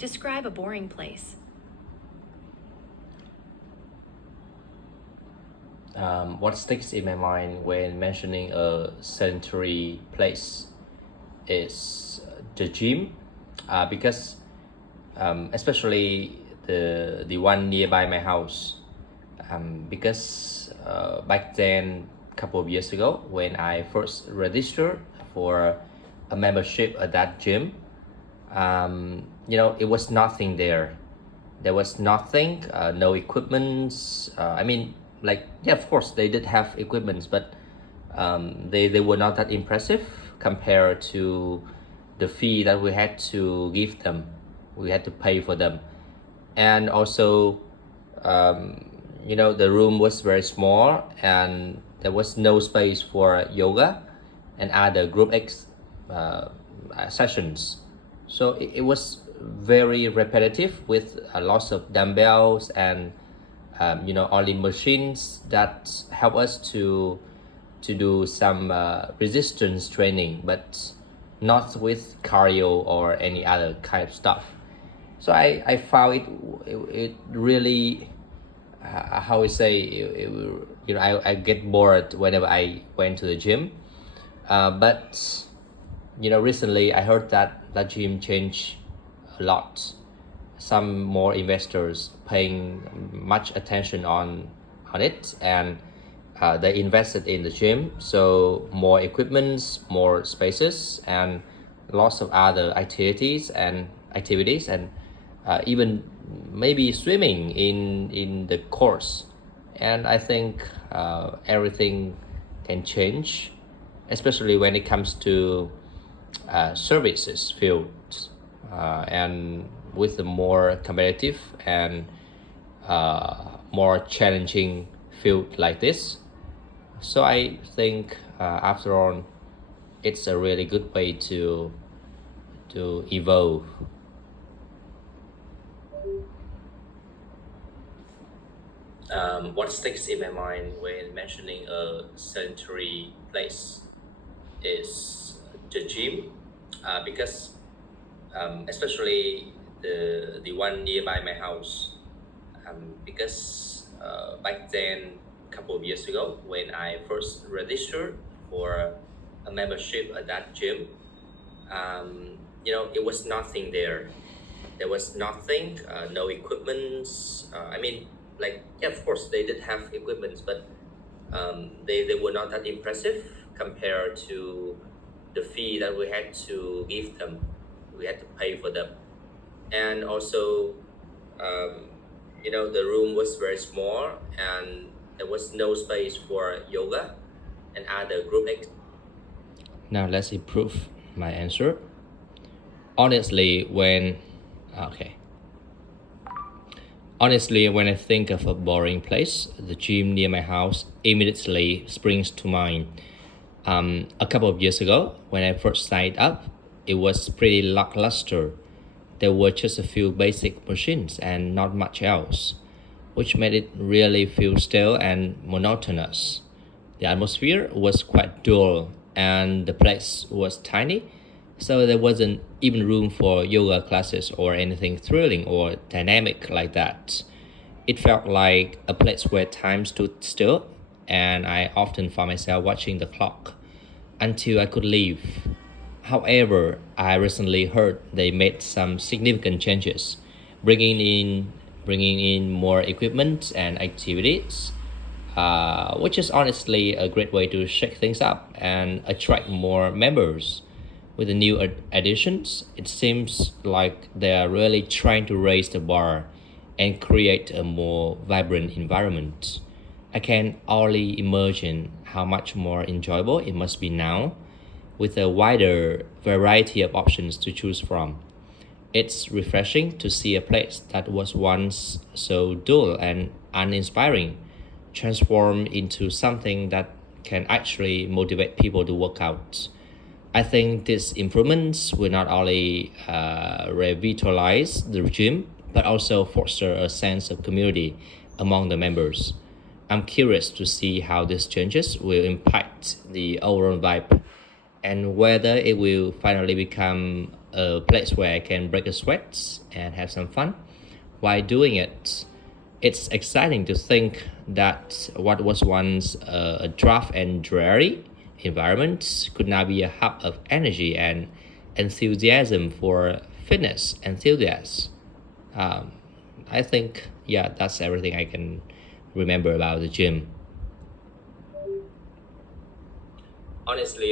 Describe a boring place. What sticks in my mind when mentioning a sedentary place is the gym, because especially the one nearby my house, because back then, couple of years ago, when I first registered for a membership at that gym, it was nothing there. There was nothing, no equipments. Yeah, of course they did have equipments, but they were not that impressive compared to the fee that we had to give them. We had to pay for them, and also, the room was very small, and there was no space for yoga and other group sessions. So it was very repetitive with a lot of dumbbells and only machines that help us to do some resistance training, but not with cardio or any other kind of stuff. So I found it really, how we say, I get bored whenever I went to the gym. But recently I heard that gym changed a lot. Some more investors paying much attention on it, and they invested in the gym, so more equipments, more spaces, and lots of other activities, and even maybe swimming in the course. And I think everything can change, especially when it comes to services fields, and with a more competitive and more challenging field like this. So I think, after all, it's a really good way to evolve. What sticks in my mind when mentioning a sedentary place is the gym, because especially the one nearby my house, because back then, couple of years ago, when I first registered for a membership at that gym, it was nothing there. There was nothing, no equipments. Yeah, of course they did have equipments, but they were not that impressive compared to the fee that we had to give them. We had to pay for them, and also, the room was very small, and there was no space for yoga and other Now let's improve my answer. Honestly, when I think of a boring place, the gym near my house immediately springs to mind. A couple of years ago, when I first signed up, it was pretty lackluster. There were just a few basic machines and not much else, which made it really feel stale and monotonous. The atmosphere was quite dull, and the place was tiny, so there wasn't even room for yoga classes or anything thrilling or dynamic like that. It felt like a place where time stood still, and I often found myself watching the clock until I could leave. However, I recently heard they made some significant changes, bringing in more equipment and activities, which is honestly a great way to shake things up and attract more members. With the new additions, it seems like they are really trying to raise the bar and create a more vibrant environment. I can only imagine how much more enjoyable it must be now, with a wider variety of options to choose from. It's refreshing to see a place that was once so dull and uninspiring transform into something that can actually motivate people to work out. I think these improvements will not only revitalize the gym, but also foster a sense of community among the members. I'm curious to see how these changes will impact the overall vibe, and whether it will finally become a place where I can break a sweat and have some fun while doing it. It's exciting to think that what was once a rough and dreary environment could now be a hub of energy and enthusiasm for fitness enthusiasts. Um, I think, yeah, that's everything I can remember about the gym. Honestly,